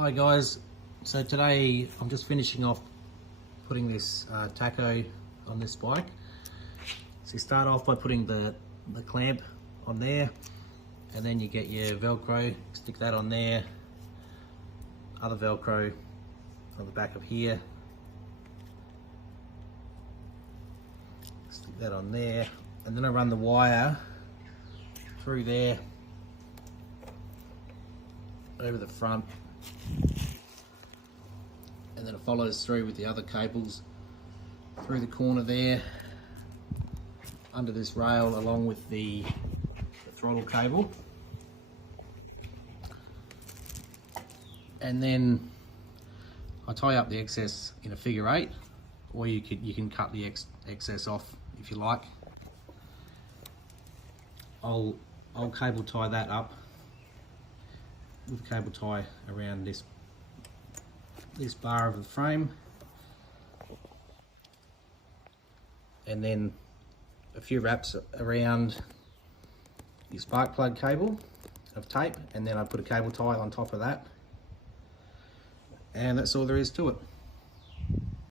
Hi guys, so today I'm just finishing off putting this tacho on this bike. So you start off by putting the clamp on there, and then you get your Velcro, stick that on there, other Velcro on the back of here, stick that on there, and then I run the wire through there over the front, and then it follows through with the other cables through the corner there, under this rail, along with the throttle cable. And then I tie up the excess in a figure 8, or you can cut the excess off if you like. I'll cable tie that up with a cable tie around this bar of the frame, and then a few wraps around your spark plug cable of tape, and then I put a cable tie on top of that, and that's all there is to it.